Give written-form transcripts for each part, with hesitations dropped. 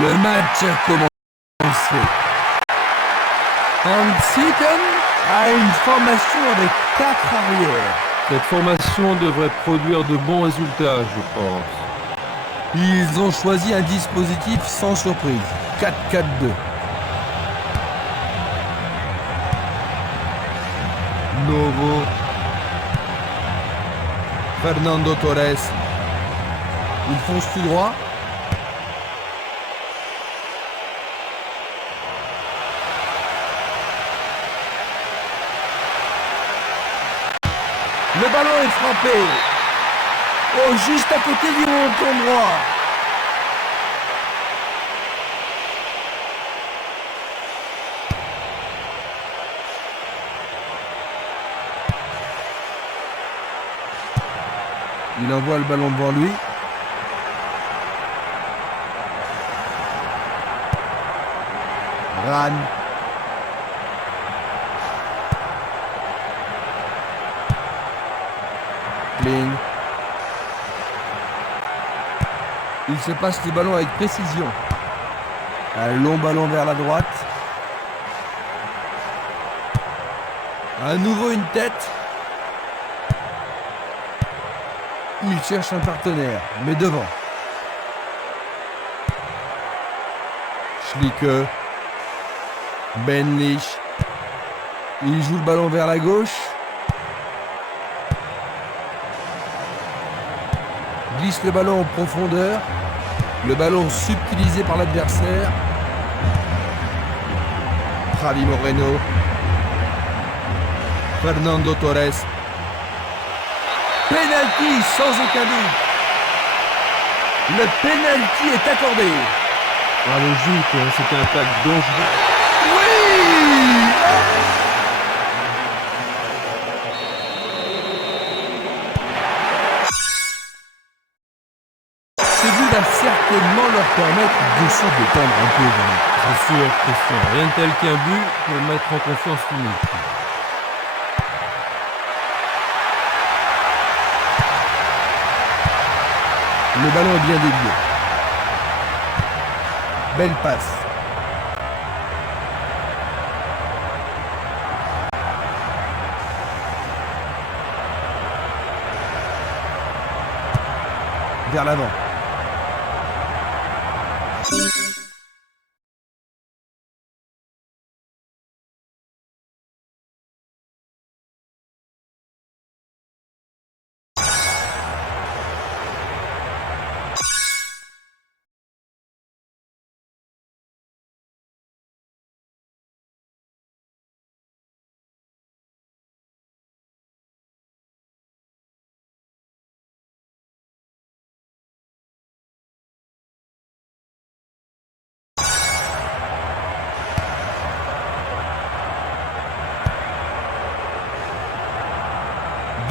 Le match a commencé. Hans-Sitten a une formation avec 4 arrières. Cette formation devrait produire de bons résultats, je pense. Ils ont choisi un dispositif sans surprise. 4-4-2. Novo. Fernando Torres. Il fonce tout droit. Le ballon est frappé. Oh, juste à côté du rond droit. Il envoie le ballon devant lui. Ran. Kling. Il se passe le ballon avec précision. Un long ballon vers la droite. À nouveau une tête. Il cherche un partenaire, mais devant. Schlicke. Benlich. Il joue le ballon vers la gauche. Glisse le ballon en profondeur. Le ballon subtilisé par l'adversaire. Javi Moreno. Fernando Torres. Penalty sans aucun doute. Le penalty est accordé. Ah, logique, c'était un tacle dangereux. Oui! Ce but va certainement leur permettre de se détendre un peu. C'est sûr, Christian. Rien de tel qu'un but pour mettre en confiance l'unique. Le ballon est bien dévié. Belle passe. Vers l'avant.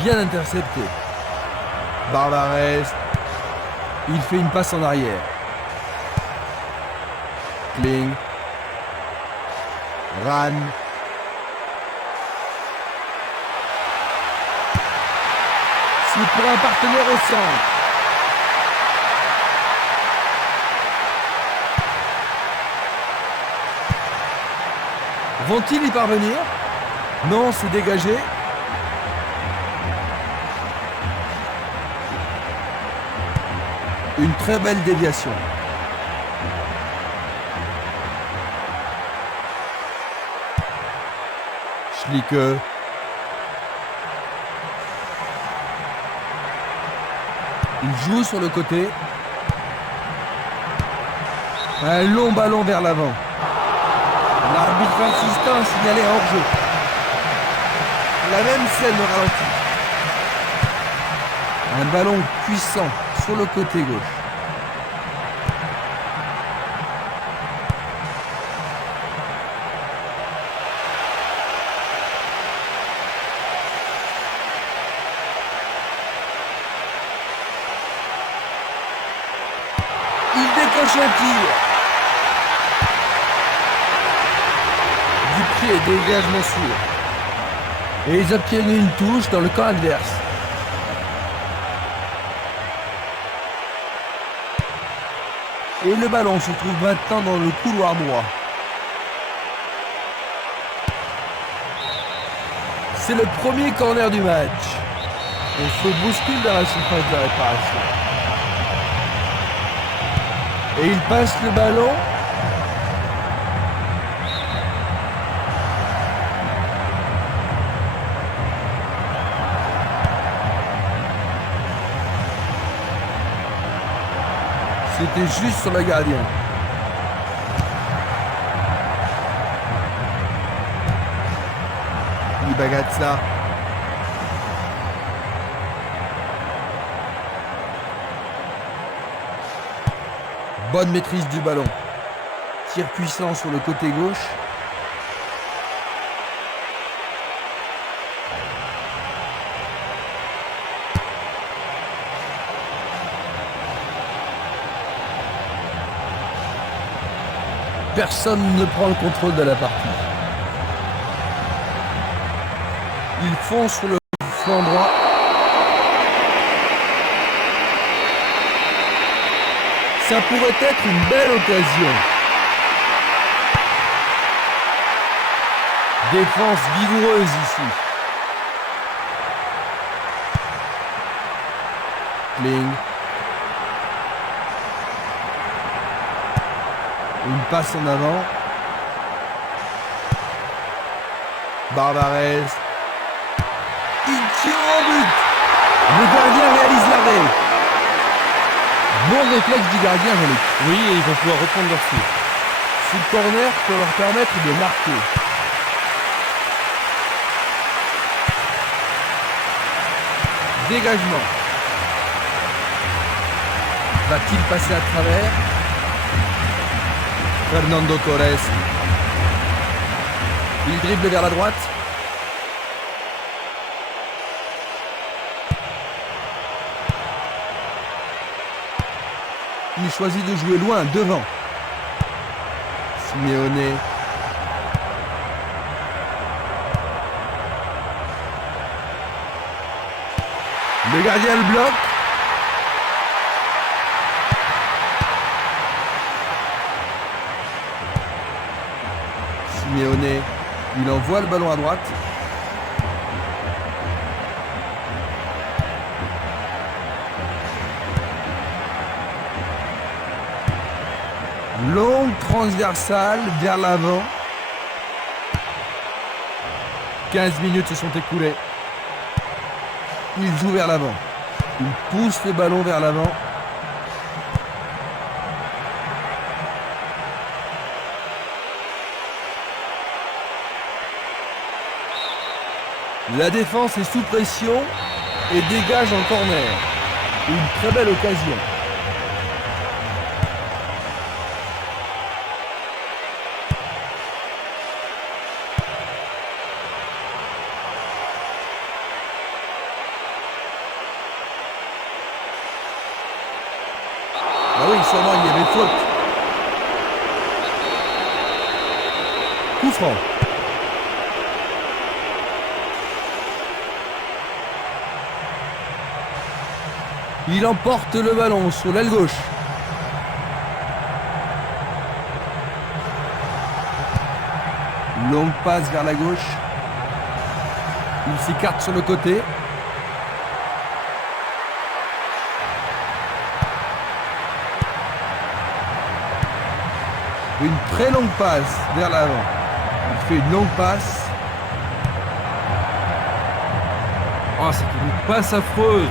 Bien intercepté. Barbares. Il fait une passe en arrière. Kling. Ran. C'est pour un partenaire au centre. Vont-ils y parvenir? Non, c'est dégagé. Une très belle déviation. Schlicke. Il joue sur le côté. Un long ballon vers l'avant. L'arbitre insistant a signalé un hors-jeu. La même scène au ralenti. Un ballon puissant sur le côté gauche. Il décroche un tir. Du pied, dégagement sûr. Et ils obtiennent une touche dans le camp adverse. Et le ballon se trouve maintenant dans le couloir droit. C'est le premier corner du match. On se bouscule dans la surface de réparation. Et il passe le ballon. C'était juste sur le gardien. Il bagatze ça. Bonne maîtrise du ballon. Tir puissant sur le côté gauche. Personne ne prend le contrôle de la partie. Il fonce sur le flanc droit. Ça pourrait être une belle occasion. Défense vigoureuse ici. Kling. Une passe en avant. Barbarez. Il tire au but. Le gardien réalise l'arrêt. Bon réflexe du gardien, Jean-Luc. Oui, et ils vont pouvoir reprendre leur souffle. Ce corner peut leur permettre de marquer. Dégagement. Va-t-il passer à travers? Fernando Torres. Il dribble vers la droite. Il choisit de jouer loin, devant. Simeone. Le gardien le bloque. Simeone, il envoie le ballon à droite. Longue transversale vers l'avant. 15 minutes se sont écoulées. Il joue vers l'avant. Il pousse le ballon vers l'avant. La défense est sous pression et dégage en corner. Une très belle occasion. Ah oui, sûrement il y avait faute. Coup franc. Il emporte le ballon sur l'aile gauche. Longue passe vers la gauche. Il s'écarte sur le côté. Une très longue passe vers l'avant. Il fait une longue passe. Oh, c'est une passe affreuse.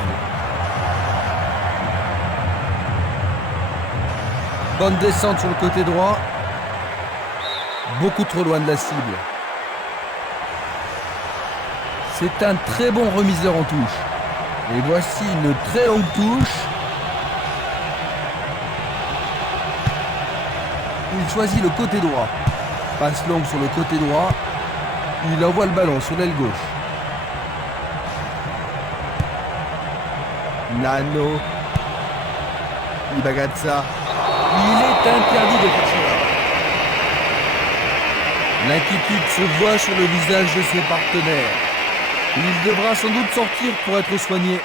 Bonne descente sur le côté droit. Beaucoup trop loin de la cible. C'est un très bon remiseur en touche. Et voici une très longue touche. Il choisit le côté droit. Passe longue sur le côté droit. Il envoie le ballon sur l'aile gauche. Nano. Il bagarre ça. Il est interdit de faire cela. L'inquiétude se voit sur le visage de ses partenaires. Il devra sans doute sortir pour être soigné.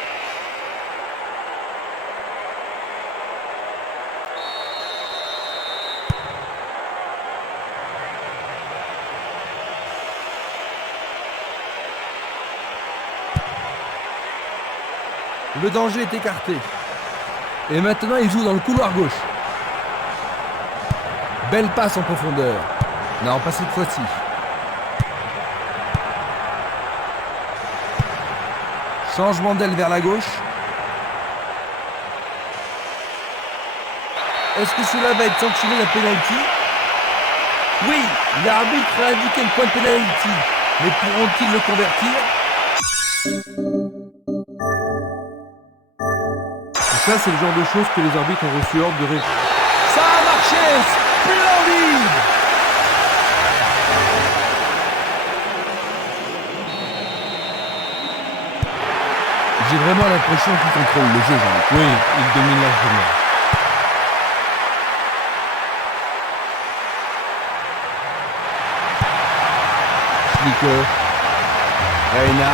Le danger est écarté. Et maintenant, il joue dans le couloir gauche. Belle passe en profondeur. Non, pas cette fois-ci. Changement d'aile vers la gauche. Est-ce que cela va être sanctionné la pénalty? Oui, l'arbitre a indiqué le point de pénalty. Mais pourront-ils le convertir? Et ça, c'est le genre de choses que les arbitres ont reçu ordre de ré... Ça a marché! Splendide! J'ai vraiment l'impression qu'il contrôle le jeu, Jean-Luc. Oui, il domine largement. Schlicke. Reina.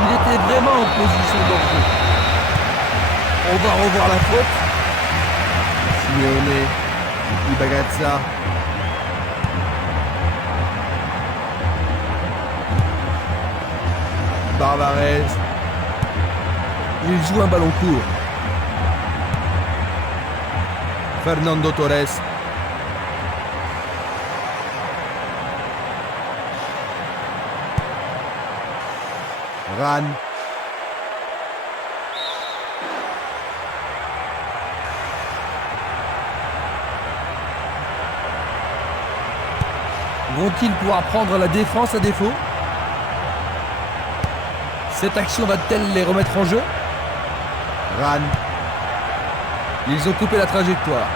Il était vraiment en position d'enjeu. On va revoir la faute. Simeone. Ibagazza. Barbarez. Il joue un ballon court. Fernando Torres. Ran. Vont-ils pouvoir prendre la défense à défaut? Cette action va-t-elle les remettre en jeu? Ran. Ils ont coupé la trajectoire.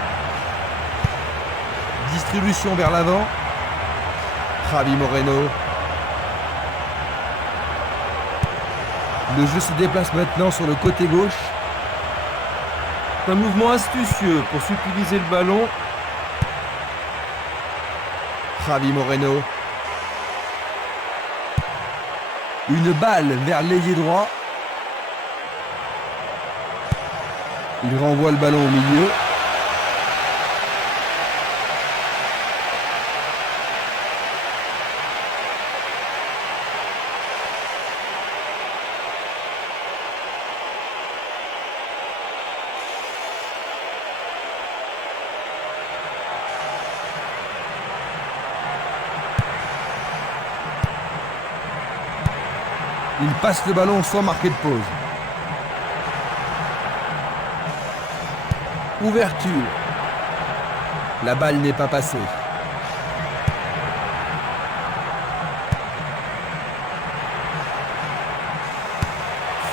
Distribution vers l'avant. Javi Moreno. Le jeu se déplace maintenant sur le côté gauche. Un mouvement astucieux pour subtiliser le ballon. Javi Moreno. Une balle vers l'ailier droit. Il renvoie le ballon au milieu. Il passe le ballon sans marquer de pause. Ouverture. La balle n'est pas passée.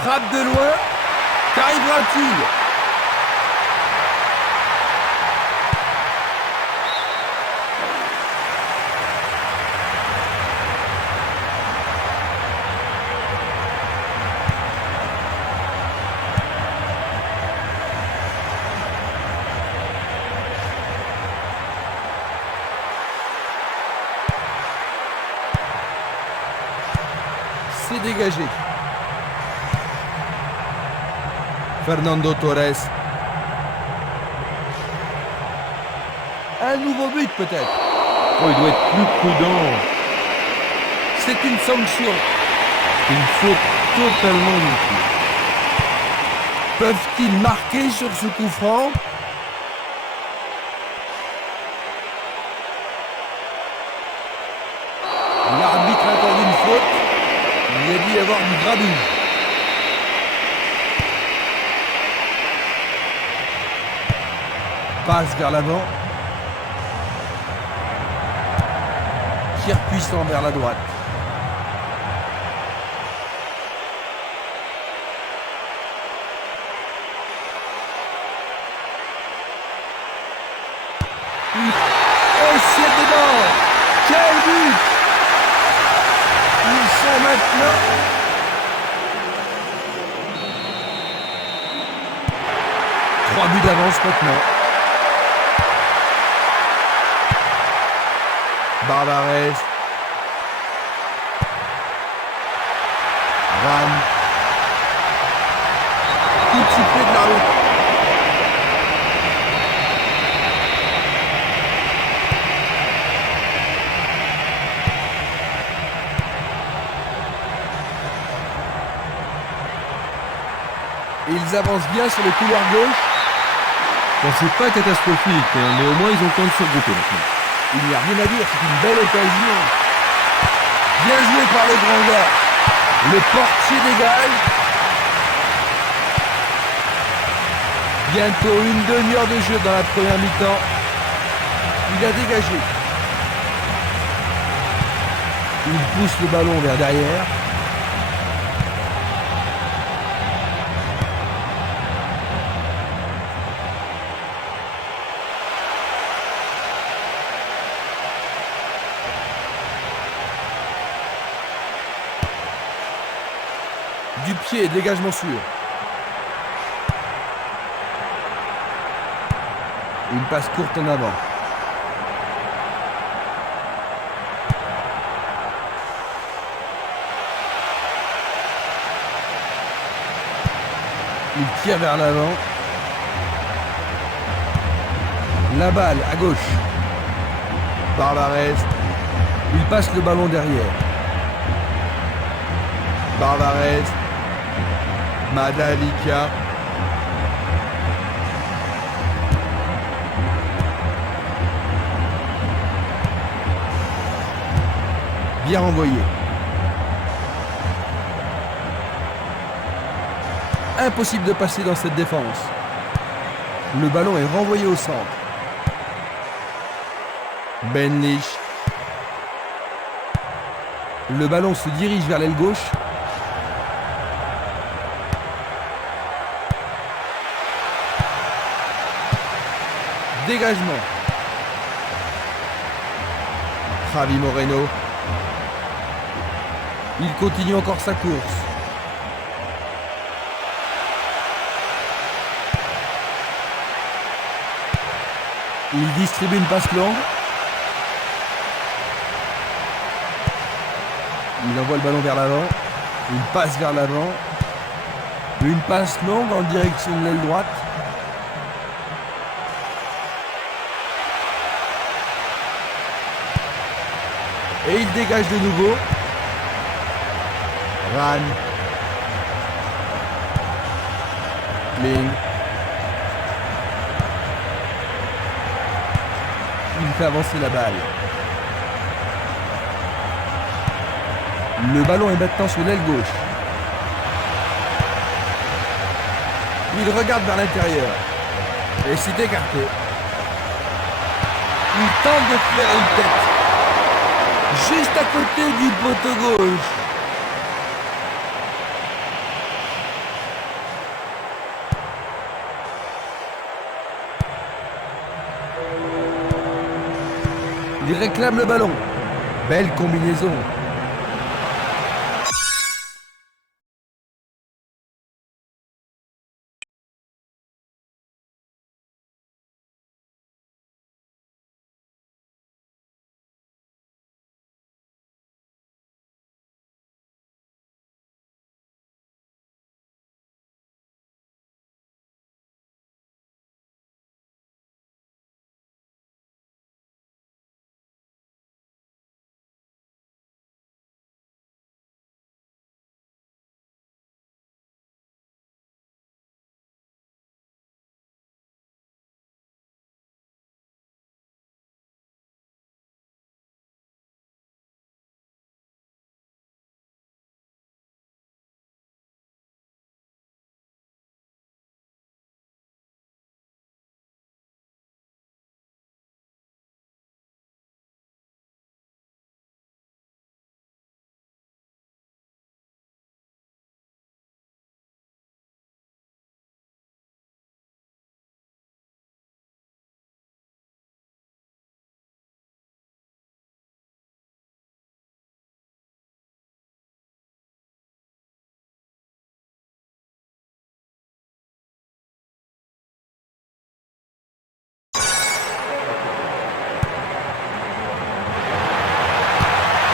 Frappe de loin. Qu'arrivera-t-il? C'est dégagé. Fernando Torres. Un nouveau but peut-être. Oh, il doit être plus prudent. C'est une sanction. Une faute totalement inutile. Peuvent-ils marquer sur ce coup franc? L'arbitre accorde une faute. Il a dû y avoir du grabuge. Passe vers l'avant. Tir puissant vers la droite. Oh, c'est dedans! Quel but! Ils sont maintenant... Trois buts d'avance maintenant. Barbarez. Ran. Coup de sifflet de l'arbitre. Ils avancent bien sur le couloir gauche. Bon, c'est pas catastrophique, hein, mais au moins ils ont le temps de se regrouper maintenant. Il n'y a rien à dire, c'est une belle occasion. Bien joué par le grand gars. Le portier dégage. Bientôt une demi-heure de jeu dans la première mi-temps. Il a dégagé. Il pousse le ballon vers derrière. Du pied, dégagement sûr. Une passe courte en avant. Il tire vers l'avant. La balle à gauche. Barbarez. Il passe le ballon derrière. Barbarez. Madalika. Bien envoyé. Impossible de passer dans cette défense. Le ballon est renvoyé au centre. Benlich. Le ballon se dirige vers l'aile gauche. Dégagement. Javi Moreno. Il continue encore sa course. Il distribue une passe longue. Il envoie le ballon vers l'avant. Une passe vers l'avant. Une passe longue en direction de l'aile droite. Et il dégage de nouveau. Ran. Kling. Il fait avancer la balle. Le ballon est maintenant sur l'aile gauche. Il regarde vers l'intérieur. Et c'est écarté. Il tente de faire une tête. Juste à côté du poteau gauche. Il réclame le ballon. Belle combinaison.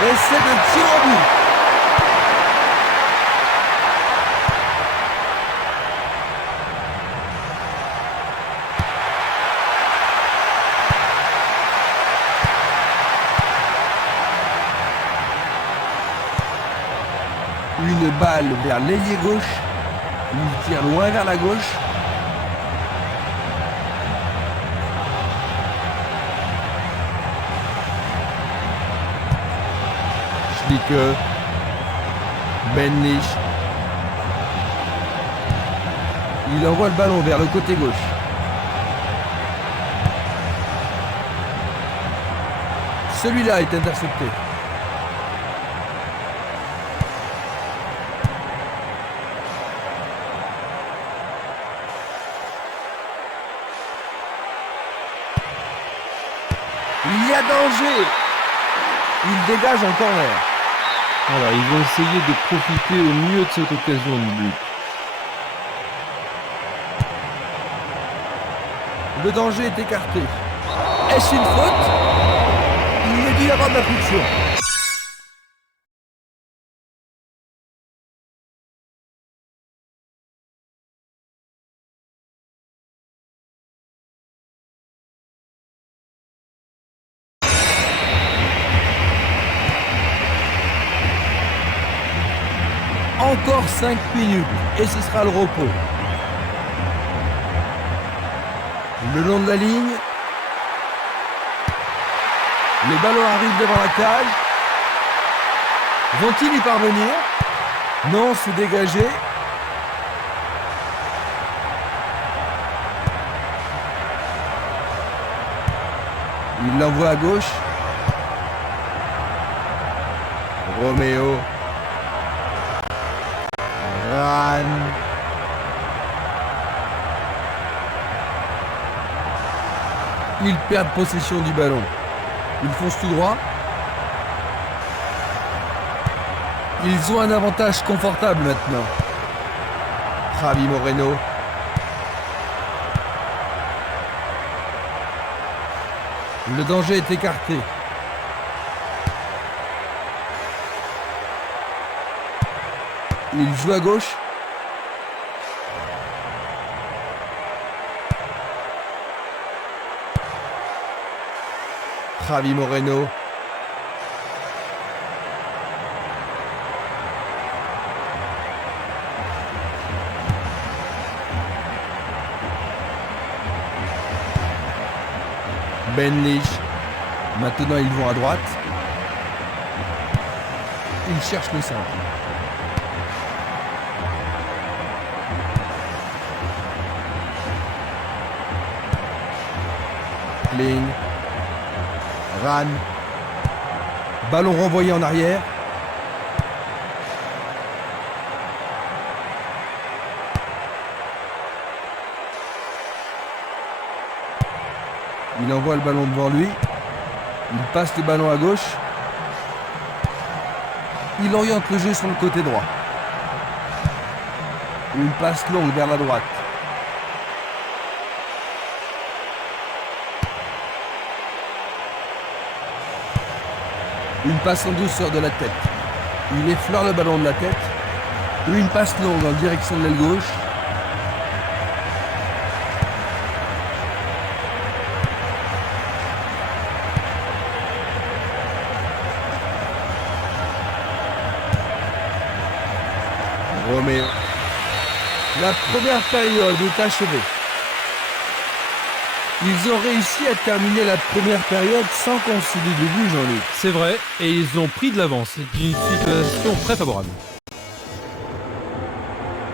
Essai de tir au but. Une balle vers l'ailier gauche. Il tire loin vers la gauche. Schlicke. Benlich. Il envoie le ballon vers le côté gauche. Celui-là est intercepté. Il y a danger. Il dégage en corner. Voilà, ils vont essayer de profiter au mieux de cette occasion de but. Le danger est écarté. Est-ce une faute? Il est dû y avoir de la friction. Encore 5 minutes et ce sera le repos. Le long de la ligne. Le ballon arrive devant la cage. Vont-ils y parvenir? Non, c'est dégagé. Il l'envoie à gauche. Roméo. Varane. Ils perdent possession du ballon. Ils foncent tout droit. Ils ont un avantage confortable maintenant. Javi Moreno. Le danger est écarté. Il joue à gauche. Javi Moreno. Benlich. Maintenant ils vont à droite. Ils cherchent le centre. Kling. Varane. Ballon renvoyé en arrière. Il envoie le ballon devant lui. Il passe le ballon à gauche. Il oriente le jeu sur le côté droit. Une passe longue vers la droite. Une passe en douceur de la tête. Il effleure le ballon de la tête. Une passe longue en direction de l'aile gauche. Roméo. La première période est achevée. Ils ont réussi à terminer la première période sans concéder de but, Jean-Luc. C'est vrai, et ils ont pris de l'avance. C'est une situation très favorable.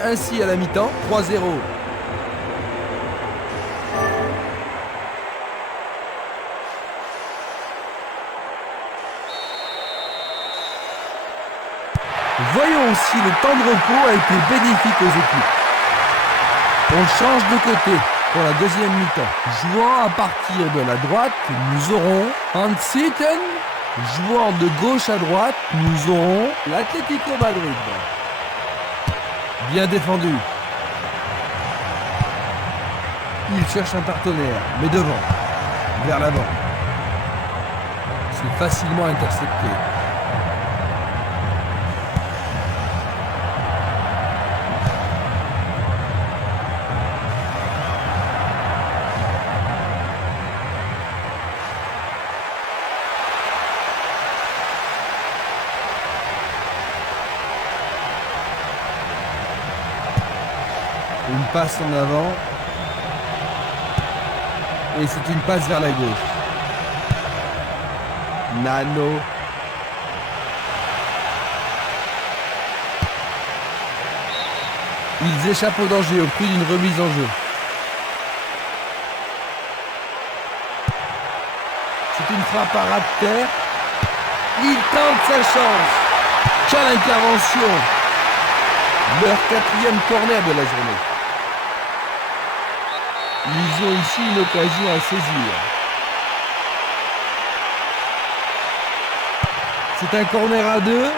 Ainsi à la mi-temps, 3-0. Voyons si le temps de repos a été bénéfique aux équipes. On change de côté pour la deuxième mi-temps. Jouant à partir de la droite, nous aurons Hans Sitten. Jouant de gauche à droite, nous aurons l'Atlético Madrid. Bien défendu. Il cherche un partenaire, mais devant, vers l'avant. C'est facilement intercepté. Une passe en avant. Et c'est une passe vers la gauche. Nano. Ils échappent au danger au prix d'une remise en jeu. C'est une frappe à ras de terre. Il tente sa chance. Quelle intervention! Leur 4e corner de la journée. Ils ont ici une occasion à saisir. C'est un corner à 2.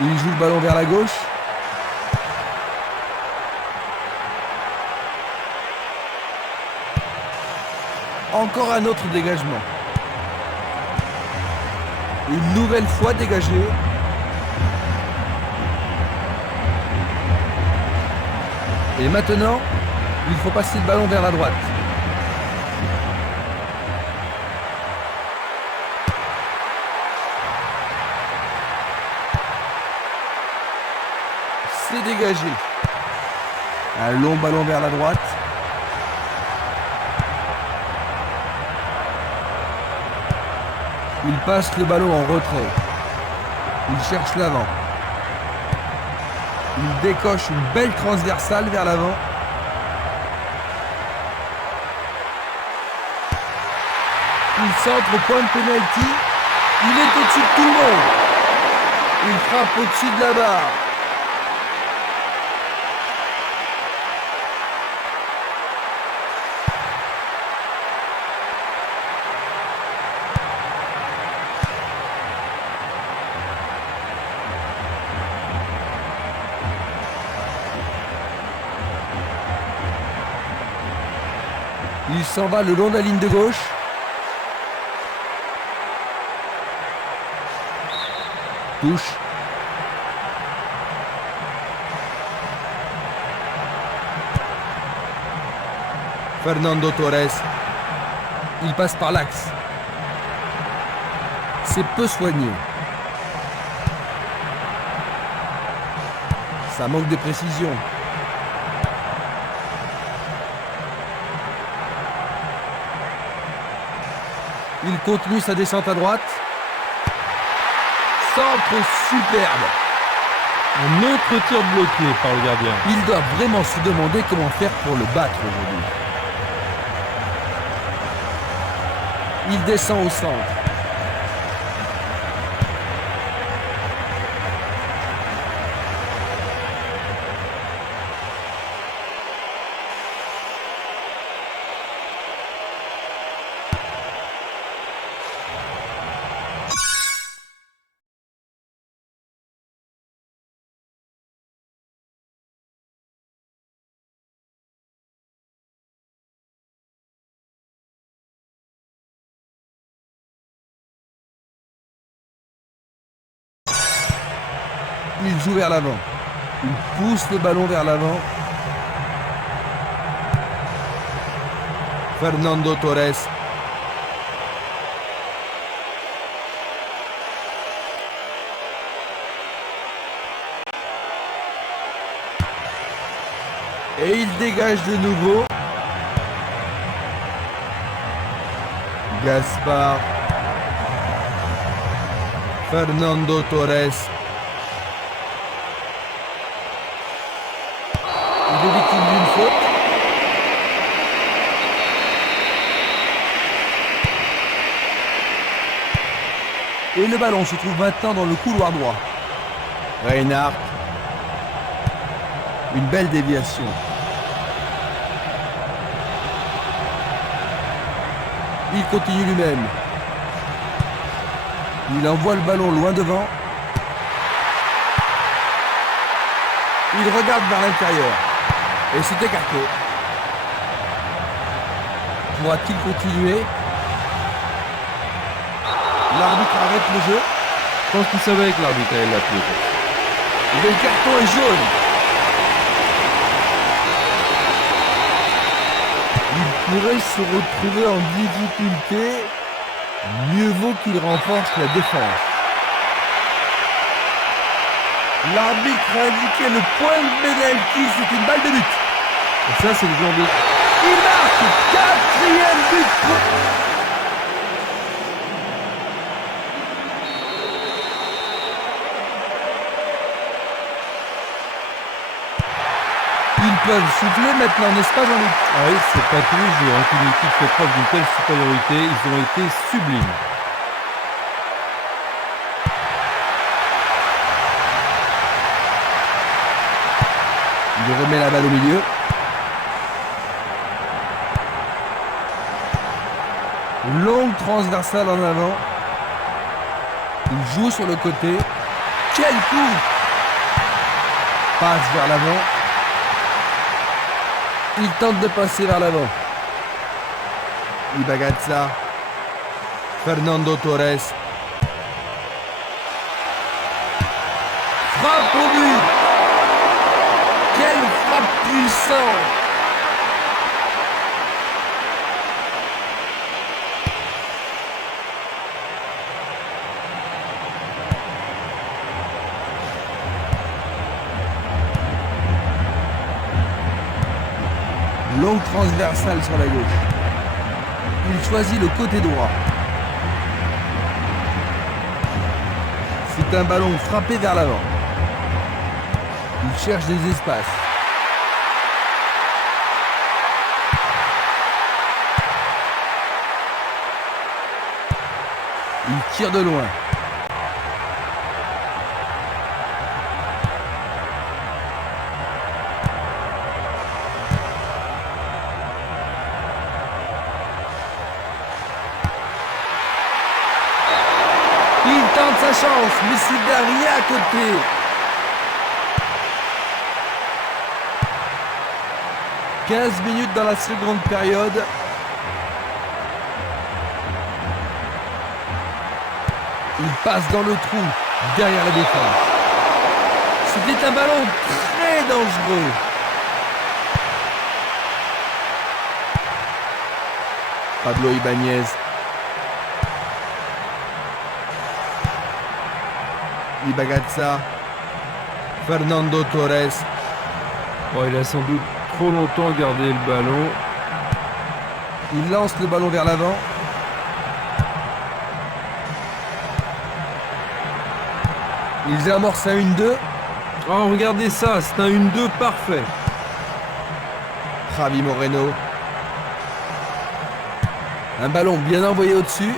Il joue le ballon vers la gauche. Encore un autre dégagement. Une nouvelle fois dégagé. Et maintenant, il faut passer le ballon vers la droite. C'est dégagé. Un long ballon vers la droite. Il passe le ballon en retrait. Il cherche l'avant. Il décoche une belle transversale vers l'avant. Il centre au point de pénalty. Il est au-dessus de tout le monde. Il frappe au-dessus de la barre. Il s'en va le long de la ligne de gauche. Touche. Fernando Torres. Il passe par l'axe. C'est peu soigné. Ça manque de précision. Il continue sa descente à droite. Centre superbe. Un autre tir bloqué par le gardien. Il doit vraiment se demander comment faire pour le battre aujourd'hui. Il descend au centre. Il joue vers l'avant. Il pousse le ballon vers l'avant. Fernando Torres. Et il dégage de nouveau. Gaspard. Fernando Torres. Il est victime d'une faute. Et le ballon se trouve maintenant dans le couloir droit. Reinhardt. Une belle déviation. Il continue lui-même. Il envoie le ballon loin devant. Il regarde vers l'intérieur. Et c'est écarté. Pourra-t-il continuer? L'arbitre arrête le jeu. Je pense qu'il savait que l'arbitre allait l'appeler. Le carton est jaune. Il pourrait se retrouver en difficulté. Mieux vaut qu'il renforce la défense. L'arbitre a indiqué le point de pénalty, c'est une balle de but. Et ça, c'est le genre de... Il marque 4e but. Ils peuvent souffler maintenant, n'est-ce pas Jean-Luc? Ah oui, c'est pas tous les jours qu'une équipe fait preuve d'une telle supériorité. Ils ont été sublimes. Il remet la balle au milieu. Longue transversale en avant. Il joue sur le côté. Quel coup! Passe vers l'avant. Il tente de passer vers l'avant. Ibagazza. Fernando Torres. Frappe au but! Quelle frappe puissante! Longue transversale sur la gauche. Il choisit le côté droit. C'est un ballon frappé vers l'avant. Il cherche des espaces. Il tire de loin. Il tente sa chance, mais c'est derrière à côté. « 15 minutes dans la seconde période. Il passe dans le trou, derrière la défense. C'était un ballon très dangereux. Pablo Ibanez. Ibagazza. Fernando Torres. Oh, il a sans doute trop longtemps gardé le ballon. Il lance le ballon vers l'avant. Ils amorcent un 1-2. Oh, regardez ça, c'est un 1-2 parfait. Javi Moreno. Un ballon bien envoyé au-dessus.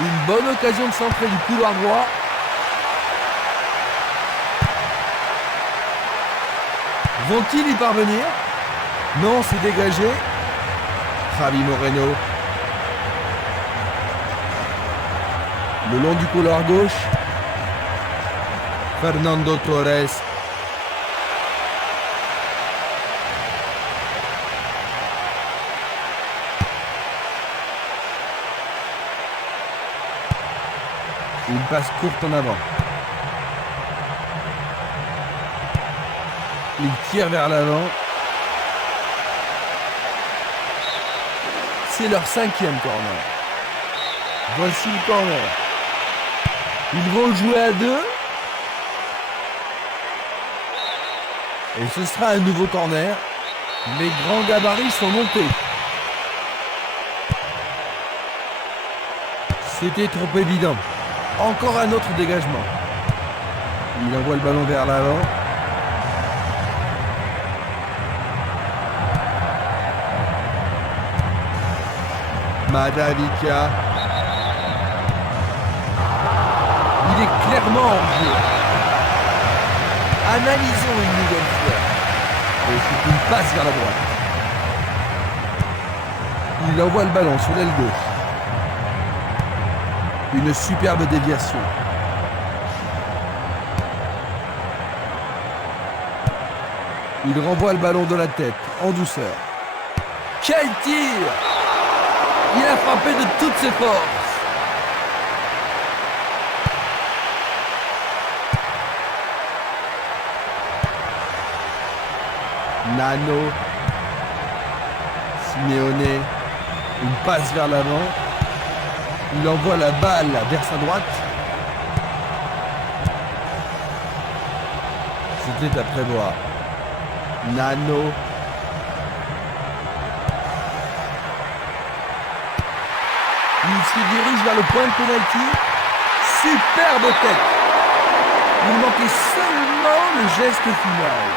Une bonne occasion de centrer du couloir droit. Vont-ils y parvenir? Non, c'est dégagé. Javi Moreno. Le long du couloir gauche. Fernando Torres. Une passe courte en avant. Il tire vers l'avant. C'est leur 5e corner. Voici le corner. Ils vont le jouer à 2. Et ce sera un nouveau corner. Les grands gabarits sont montés. C'était trop évident. Encore un autre dégagement. Il envoie le ballon vers l'avant. Madavikia. Il est clairement en jeu. Analysons une nouvelle fois. Et c'est une passe vers la droite. Il envoie le ballon sur l'aile gauche. Une superbe déviation. Il renvoie le ballon de la tête, en douceur. Quel tir! Il a frappé de toutes ses forces. Nano. Simeone, une passe vers l'avant. Il envoie la balle vers sa droite. C'était à prévoir. Nano. Il se dirige vers le point de pénalty. Superbe tête. Il manquait seulement le geste final.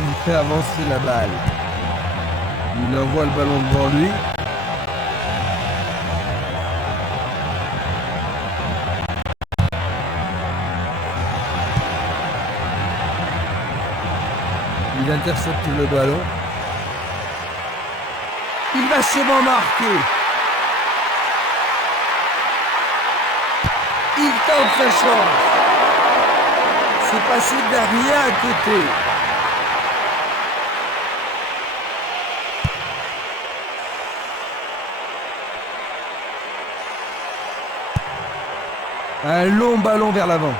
Il fait avancer la balle. Il envoie le ballon devant lui. Il intercepte le ballon. Il va sûrement marquer. Il tente sa chance. C'est passé derrière à côté. Un long ballon vers l'avant.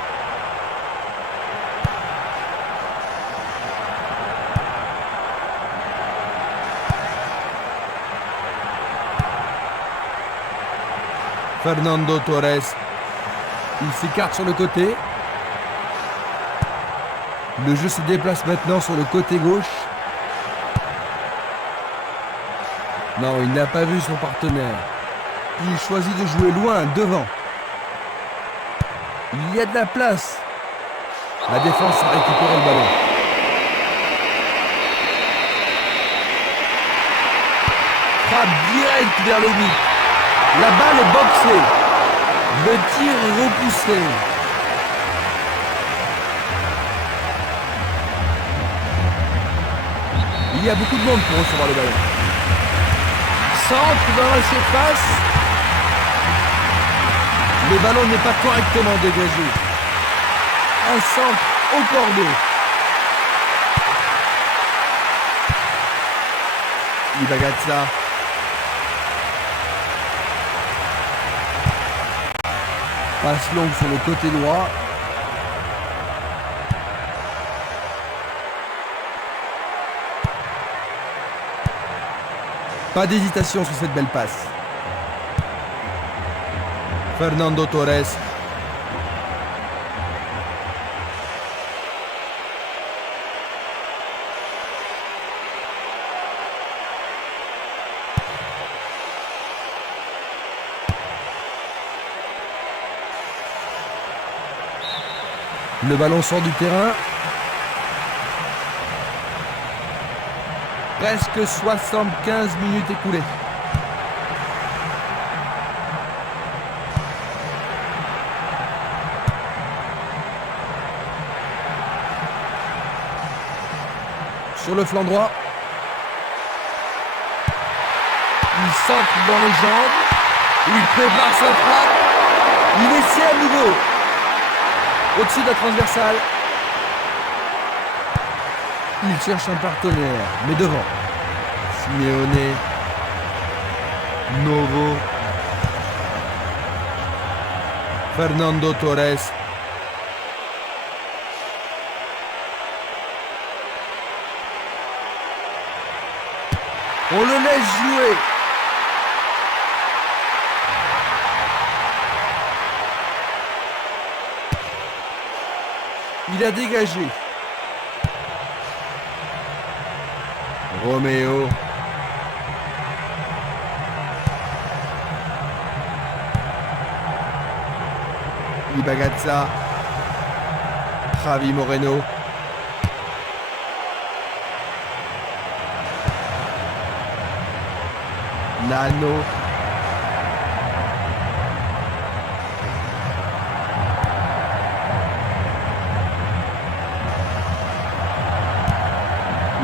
Fernando Torres. Il s'écarte sur le côté. Le jeu se déplace maintenant sur le côté gauche. Non, il n'a pas vu son partenaire. Il choisit de jouer loin, devant. Il y a de la place. La défense a récupéré le ballon. Frappe directe vers le but. La balle est boxée. Le tir est repoussé. Il y a beaucoup de monde pour recevoir le ballon. Centre dans la surface. Le ballon n'est pas correctement dégagé. Un centre au cordeau. Il va gagner ça. Passe longue sur le côté droit. Pas d'hésitation sur cette belle passe. Fernando Torres. Le ballon sort du terrain. Presque 75 minutes écoulées. Sur le flanc droit. Il centre dans les jambes. Il prépare sa frappe. Il essaie à nouveau. Au-dessus de la transversale. Il cherche un partenaire, mais devant. Simeone. Novo. Fernando Torres. On le laisse jouer. Il a dégagé. Roméo. Ibagazza. Javi Moreno. Nano.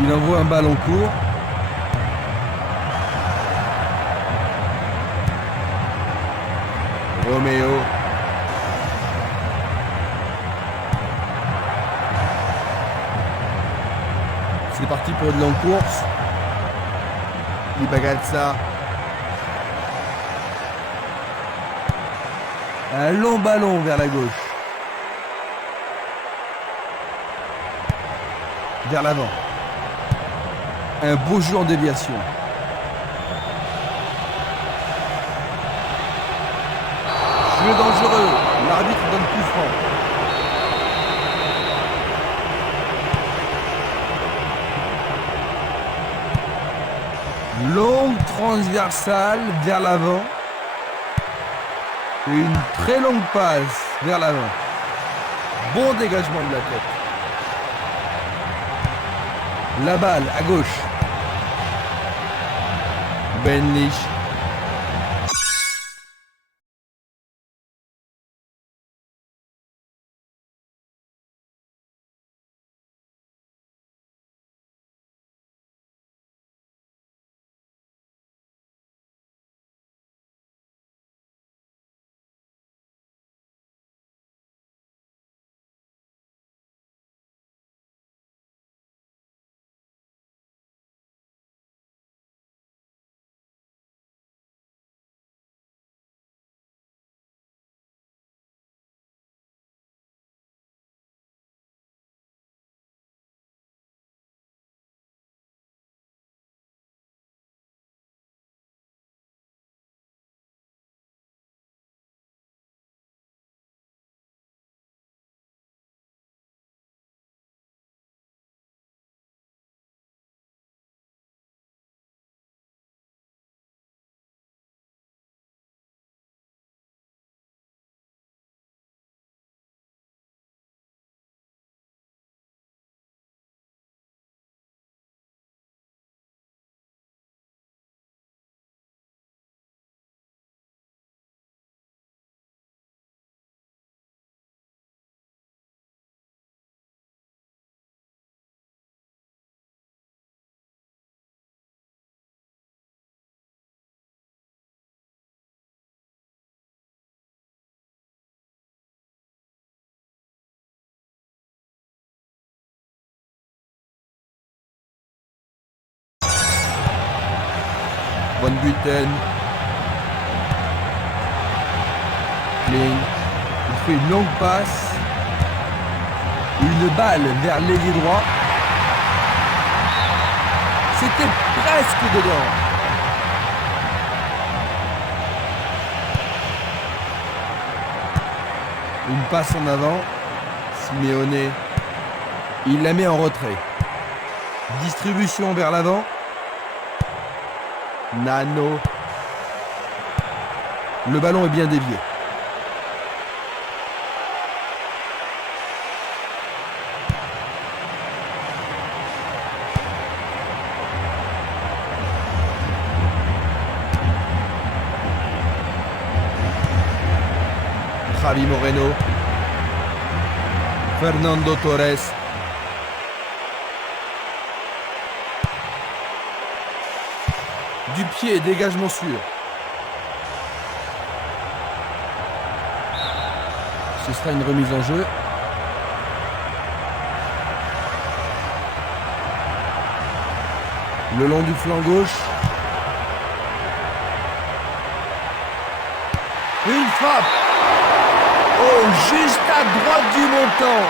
Il envoie un ballon court. Roméo. C'est parti pour une longue course. Ibagazza. Un long ballon vers la gauche. Vers l'avant. Un beau jeu en déviation. Jeu dangereux. L'arbitre donne coup franc. Longue transversale vers l'avant. Et une très longue passe vers l'avant. Bon dégagement de la tête. La balle à gauche. Benlich. Van Buiten. Kling. Il fait une longue passe. Une balle vers l'ailier droit. C'était presque dedans. Une passe en avant. Simeone. Il la met en retrait. Distribution vers l'avant. Nano. Le ballon est bien dévié. Javi Moreno. Fernando Torres. Du pied, dégagement sûr. Ce sera une remise en jeu. Le long du flanc gauche. Une frappe. Oh, juste à droite du montant.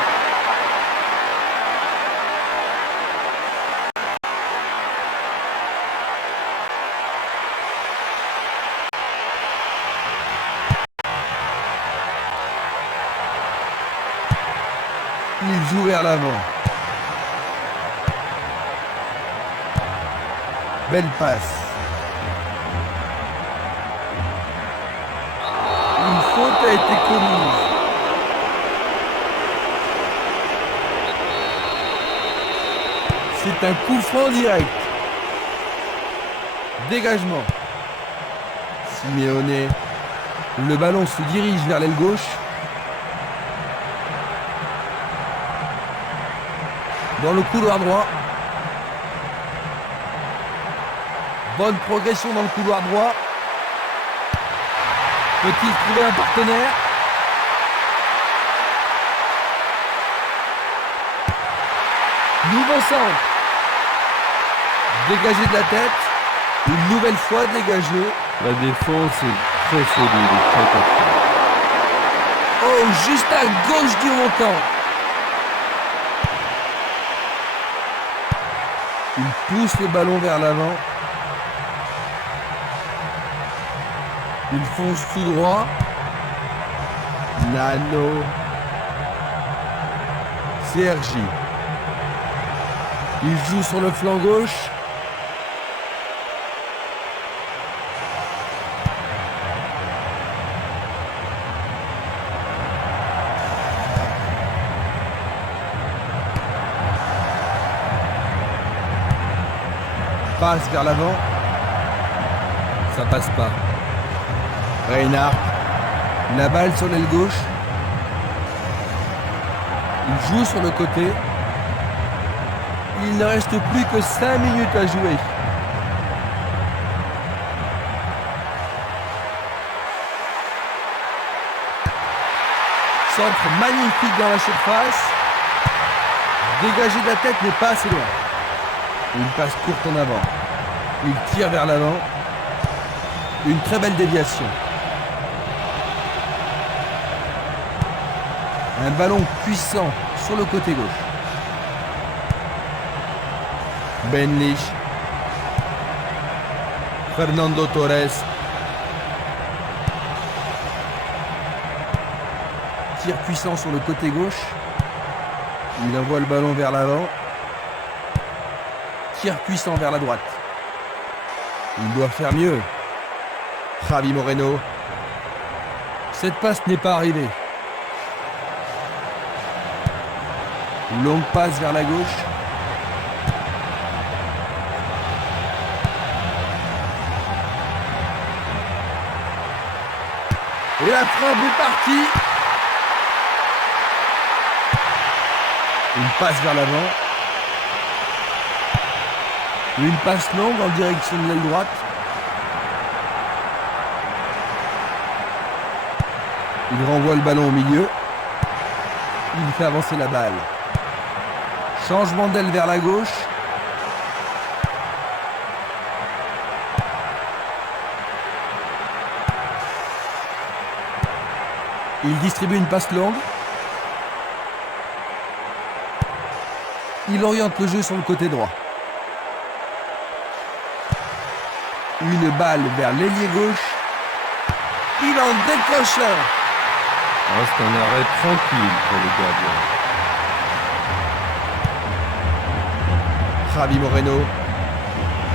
Il joue vers l'avant. Belle passe. Une faute a été commise. C'est un coup franc direct. Dégagement. Simeone. Le ballon se dirige vers l'aile gauche. Dans le couloir droit. Bonne progression dans le couloir droit. Peut-il trouver un partenaire? Nouveau centre. Dégagé de la tête. Une nouvelle fois dégagé. La défense est très solide et très tactique. Oh, juste à gauche du montant. Il pousse le ballon vers l'avant. Il fonce tout droit. Nano. Sergi. Il joue sur le flanc gauche. Passe vers l'avant. Ça passe pas. Reinhardt. La balle sur l'aile gauche. Il joue sur le côté. Il ne reste plus que 5 minutes à jouer. Centre magnifique dans la surface. Dégagé de la tête mais pas assez loin. Une passe courte en avant. Il tire vers l'avant. Une très belle déviation. Un ballon puissant sur le côté gauche. Benlich. Fernando Torres. Tir puissant sur le côté gauche. Il envoie le ballon vers l'avant. Tir puissant vers la droite. Il doit faire mieux. Javi Moreno. Cette passe n'est pas arrivée. Longue passe vers la gauche. Et la frappe est partie. Une passe vers l'avant. Une passe longue en direction de l'aile droite. Il renvoie le ballon au milieu. Il fait avancer la balle. Changement d'aile vers la gauche. Il distribue une passe longue. Il oriente le jeu sur le côté droit. Une balle vers l'ailier gauche. Il en décroche un. C'est un arrêt tranquille pour le gardien. Javi Moreno.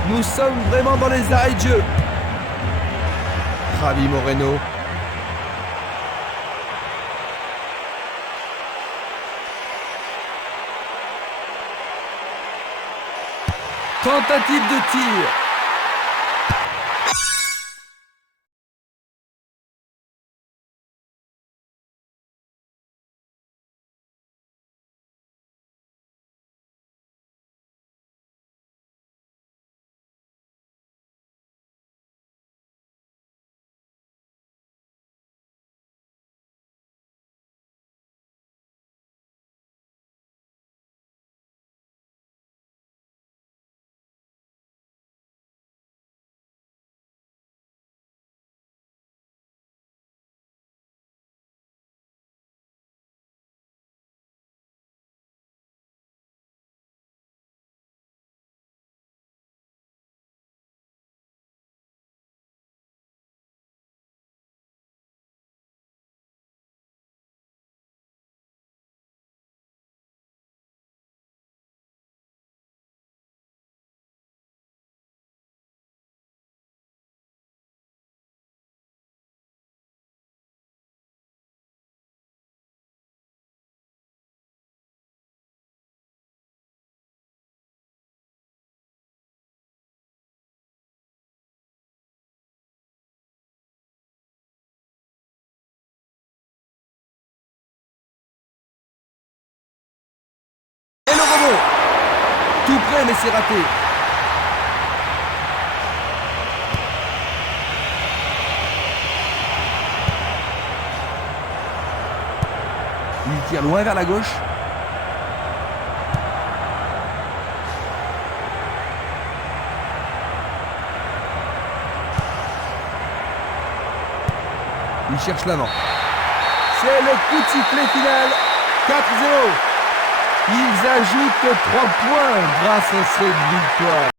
Nous sommes vraiment dans les arrêts de jeu. Javi Moreno. Tentative de tir. le rebond. Tout près, mais c'est raté. Il tire loin vers la gauche. Il cherche l'avant. C'est le coup de sifflet final. 4-0. Ils ajoutent 3 points grâce à cette victoire.